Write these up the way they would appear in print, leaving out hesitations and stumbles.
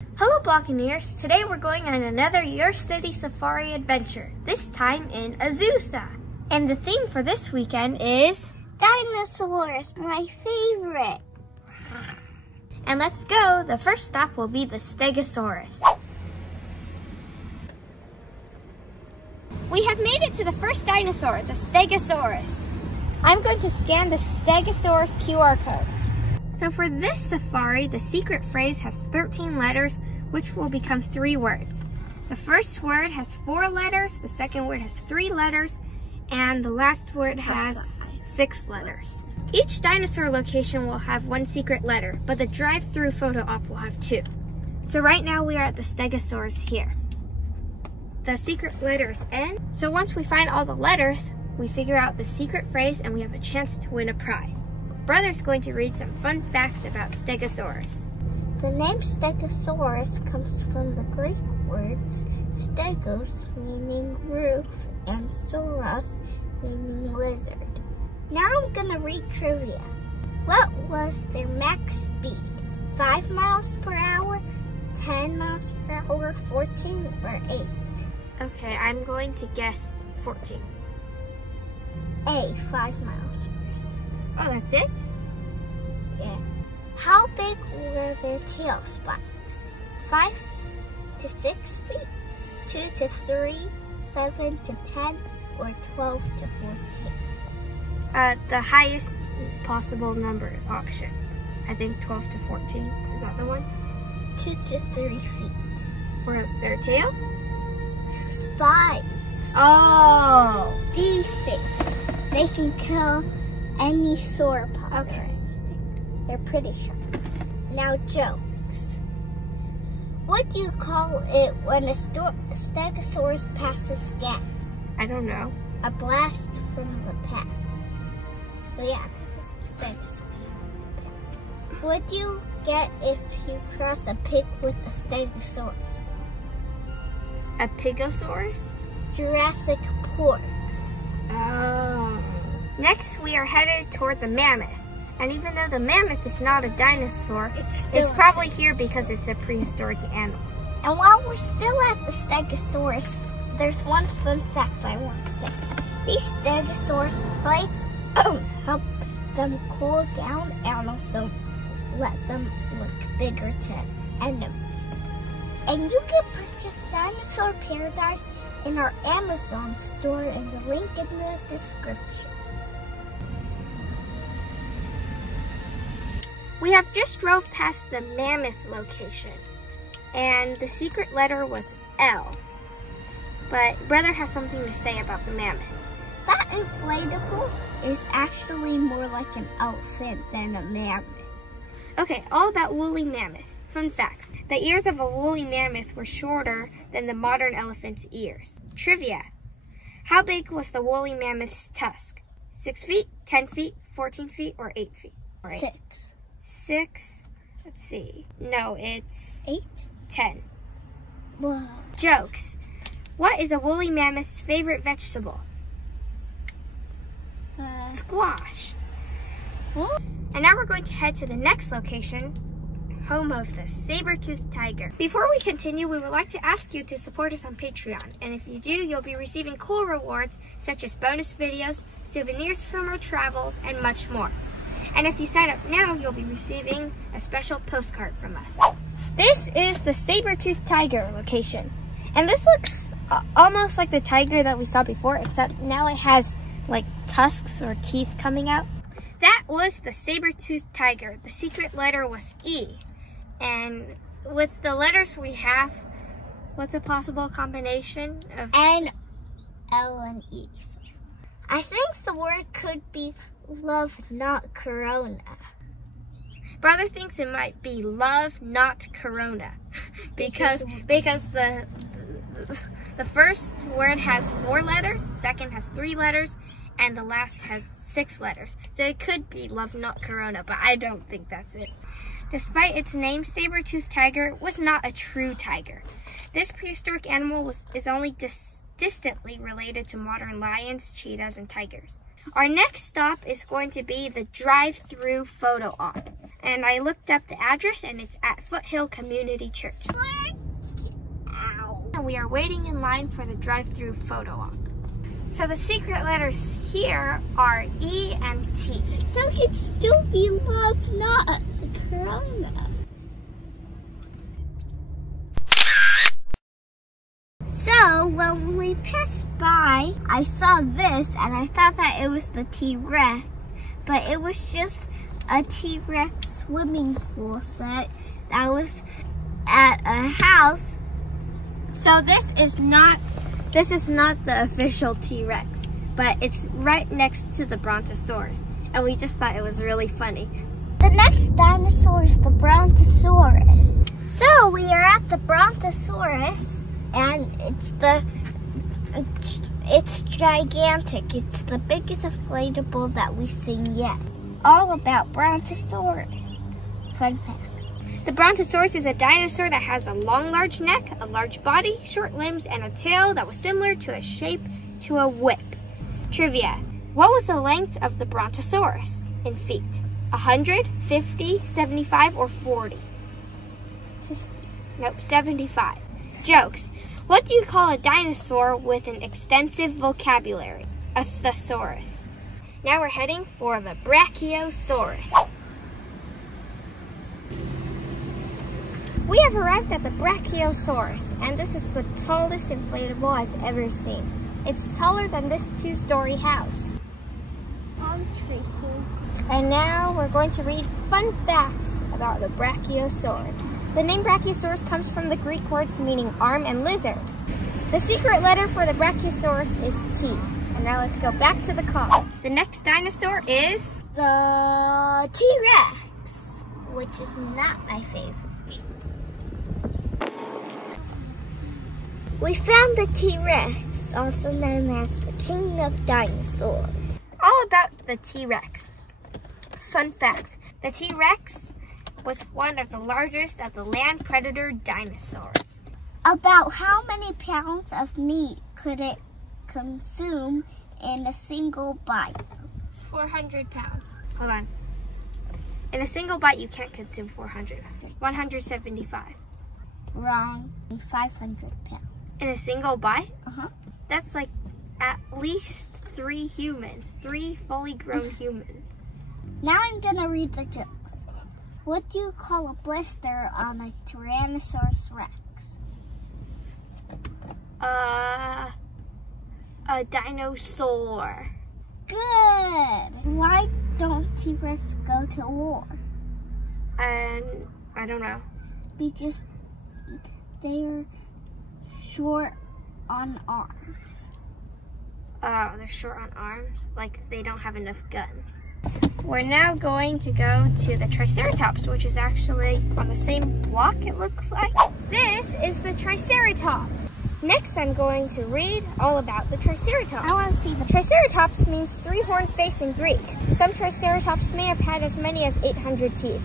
Hello Buccaneers! Today we're going on another Your City Safari adventure, this time in Azusa. And the theme for this weekend is Dinosaurs, my favorite. And let's go! The first stop will be the STEGOSAURUS. We have made it to the first dinosaur, the STEGOSAURUS. I'm going to scan the STEGOSAURUS QR code. So for this safari, the secret phrase has 13 letters, which will become 3 words. The first word has 4 letters, the second word has 3 letters, and the last word has 6 letters. Each dinosaur location will have 1 secret letter, but the drive-through photo op will have 2. So right now we are at the STEGOSAURUS here. The secret letter is N, so once we find all the letters, we figure out the secret phrase and we have a chance to win a prize. Brother's going to read some fun facts about Stegosaurus. The name Stegosaurus comes from the Greek words stegos, meaning roof, and sauros, meaning lizard. Now I'm gonna read trivia. What was their max speed? 5 miles per hour, 10 miles per hour, 14, or 8? Okay, I'm going to guess 14. A, 5 miles. Oh, that's it? Yeah. How big were their tail spikes? 5 to 6 feet, 2 to 3, 7 to 10, or 12 to 14? The highest possible number option. I think 12 to 14. Is that the one? 2 to 3 feet. For their tail? Spikes. Oh! These things. They can kill any sauropod. Okay. They're pretty sharp. Now jokes. What do you call it when a Stegosaurus passes gas? I don't know. A blast from the past. Oh yeah, because Stegosaurus from the past. What do you get if you cross a pig with a Stegosaurus? A Pigosaurus? Jurassic pork. Oh. Next, we are headed toward the mammoth. And even though the mammoth is not a dinosaur, it's probably here because it's a prehistoric animal. And while we're still at the Stegosaurus, there's one fun fact I want to say. These Stegosaurus plates help them cool down and also let them look bigger to enemies. And you can purchase Dinosaur Paradise in our Amazon store and the link in the description. We have just drove past the mammoth location, and the secret letter was L. But Brother has something to say about the mammoth. That inflatable is actually more like an elephant than a mammoth. Okay, all about woolly mammoth. Fun facts. The ears of a woolly mammoth were shorter than the modern elephant's ears. Trivia. How big was the woolly mammoth's tusk? 6 feet, 10 feet, 14 feet, or 8 feet? 6. 6. Let's see. No, it's 8. 10. Whoa. Jokes. What is a woolly mammoth's favorite vegetable? Squash. What? And now we're going to head to the next location, home of the saber-toothed tiger. Before we continue, we would like to ask you to support us on Patreon. And if you do, you'll be receiving cool rewards such as bonus videos, souvenirs from our travels, and much more. And if you sign up now, you'll be receiving a special postcard from us. This is the saber-toothed tiger location. And this looks almost like the tiger that we saw before, except now it has like tusks or teeth coming out. That was the saber-toothed tiger. The secret letter was E. And with the letters we have, what's a possible combination of N, L, and E? I think the word could be love, not corona. Brother thinks it might be love, not corona. because the first word has 4 letters, the second has 3 letters, and the last has 6 letters. So it could be love, not corona, but I don't think that's it. Despite its name, saber-toothed tiger was not a true tiger. This prehistoric animal is only distantly related to modern lions, cheetahs, and tigers. Our next stop is going to be the drive-through photo op. And I looked up the address, and it's at Foothill Community Church. And we are waiting in line for the drive-through photo op. So the secret letters here are E and T. So it can still be love, not corona. So when we passed by, I saw this and I thought that it was the T-Rex, but it was just a T-Rex swimming pool set that was at a house. So this is not the official T-Rex, but it's right next to the Brontosaurus, and we just thought it was really funny. The next dinosaur is the Brontosaurus. So we are at the Brontosaurus, and it's gigantic. It's the biggest inflatable that we've seen yet. All about Brontosaurus. Fun facts. The Brontosaurus is a dinosaur that has a long, large neck, a large body, short limbs, and a tail that was similar to a shape to a whip. Trivia: what was the length of the Brontosaurus in feet? 100, 50, 75, or 40? 50. Nope, 75. Jokes: what do you call a dinosaur with an extensive vocabulary? A thesaurus. Now we're heading for the Brachiosaurus. We have arrived at the Brachiosaurus, and this is the tallest inflatable I've ever seen. It's taller than this 2-story house. I'm tricky. And now we're going to read fun facts about the Brachiosaurus. The name Brachiosaurus comes from the Greek words meaning arm and lizard. The secret letter for the Brachiosaurus is T. And now let's go back to the car. The next dinosaur is the T-Rex, which is not my favorite. We found the T-Rex, also known as the king of dinosaurs. All about the T-Rex. Fun facts: the T-Rex was one of the largest of the land predator dinosaurs. About how many pounds of meat could it consume in a single bite? 400 pounds. Hold on. In a single bite, you can't consume 400. 175. Wrong. 500 pounds. In a single bite? Uh-huh. That's like at least 3 humans. 3 fully grown humans. Now I'm gonna read the jokes. What do you call a blister on a Tyrannosaurus Rex? A dinosaur. Good. Why don't T-Rex go to war? I don't know. Because they're short on arms. Oh, they're short on arms? Like they don't have enough guns. We're now going to go to the Triceratops, which is actually on the same block, it looks like. This is the Triceratops. Next, I'm going to read all about the Triceratops. I want to see the Triceratops means 3-horned face in Greek. Some Triceratops may have had as many as 800 teeth.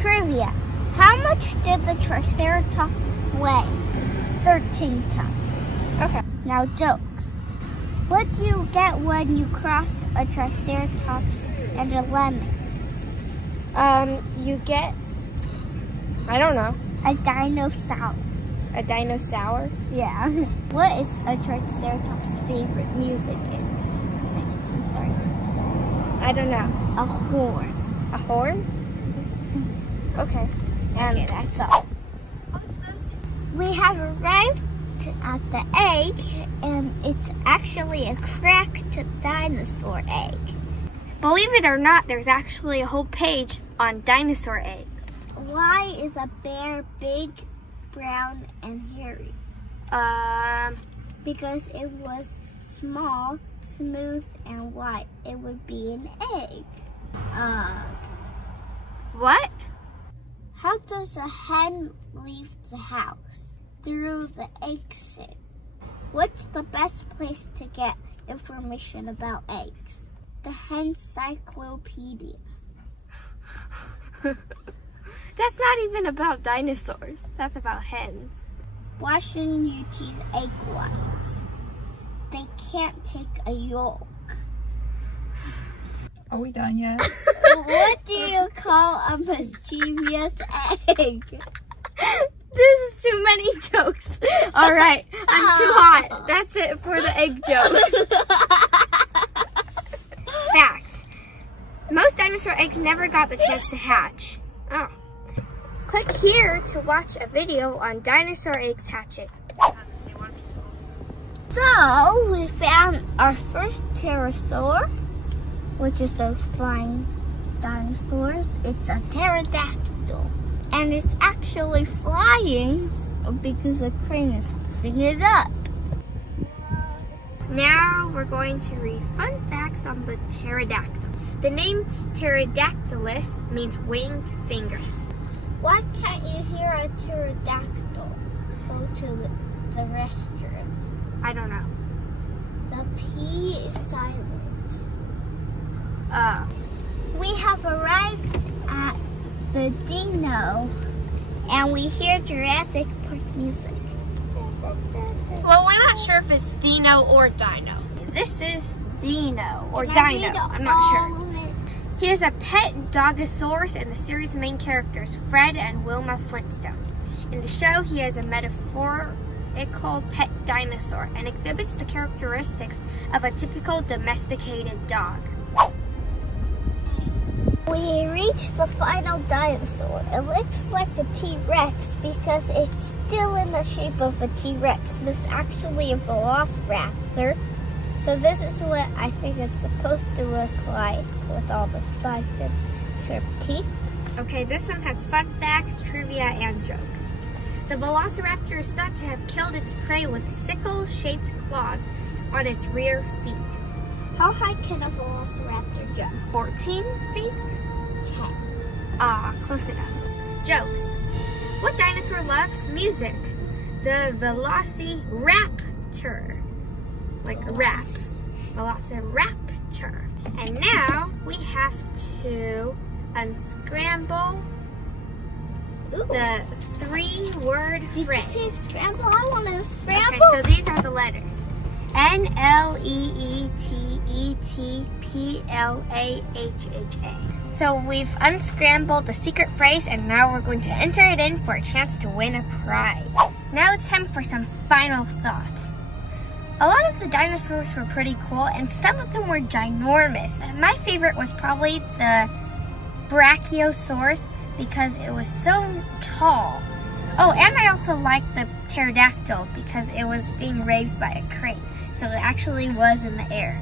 Trivia. How much did the Triceratops weigh? 13 tons. Okay. Now jokes. What do you get when you cross a Triceratops and a lemon? You get, I don't know. A dinosaur. A dinosaur? Yeah. What is a Triceratops' favorite music? I'm sorry. I don't know. A horn. A horn? Okay. Okay, that's all. Oh, it's those two. We have arrived at the egg, and it's actually a cracked dinosaur egg. Believe it or not, there's actually a whole page on dinosaur eggs. Why is a bear big, brown, and hairy? Because it was small, smooth, and white. It would be an egg. What? How does a hen leave the house? Through the exit. What's the best place to get information about eggs? The Hencyclopedia. That's not even about dinosaurs. That's about hens. Washington UT's egg whites. They can't take a yolk. Are we done yet? What do you call a mischievous egg? This is too many jokes. All right, I'm too hot. That's it for the egg jokes. Fact: most dinosaur eggs never got the chance to hatch. Oh. Click here to watch a video on dinosaur eggs hatching. So we found our first pterosaur, which is those flying dinosaurs. It's a pterodactyl. And it's actually flying because the crane is holding it up. Now we're going to read fun facts on the pterodactyl. The name pterodactylus means winged finger. Why can't you hear a pterodactyl go to the restroom? I don't know. The P is silent. We have arrived at the DINO, and we hear Jurassic Park music. Well, we're not sure if it's Dino or Dino. This is Dino or Dino. I'm not sure. He is a pet Dogosaurus and the series' main characters, Fred and Wilma Flintstone. In the show, he is a metaphorical pet dinosaur and exhibits the characteristics of a typical domesticated dog. We reached the final dinosaur. It looks like a T-Rex because it's still in the shape of a T-Rex, but it's actually a velociraptor. So this is what I think it's supposed to look like with all the spikes and sharp teeth. Okay, this one has fun facts, trivia, and jokes. The velociraptor is thought to have killed its prey with sickle-shaped claws on its rear feet. How high can a velociraptor jump? 14 feet? 10. Ah, close enough. Jokes. What dinosaur loves music? The velociraptor. Like rats. Velociraptor. And now we have to unscramble the three-word phrase. Did you say scramble? I want to scramble. Okay, so these are the letters. N-L-E-E-T-E-T-P-L-A-H-H-A. So we've unscrambled the secret phrase and now we're going to enter it in for a chance to win a prize. Now it's time for some final thoughts. A lot of the dinosaurs were pretty cool and some of them were ginormous. My favorite was probably the Brachiosaurus because it was so tall. Oh, and I also liked the pterodactyl because it was being raised by a crane. So it actually was in the air.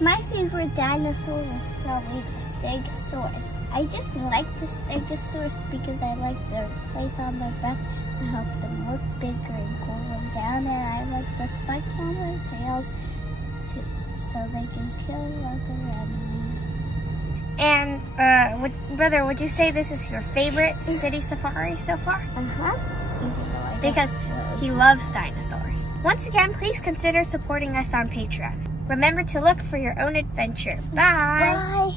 My favorite dinosaur was probably the Stegosaurus. I just like the Stegosaurus because I like their plates on their back to help them look bigger and cool them down. And I like the spikes on their tails so they can kill other enemies. And, brother, would you say this is your favorite city safari so far? Uh-huh. Because he loves dinosaurs. Once again, please consider supporting us on Patreon. Remember to look for your own adventure. Bye! Bye!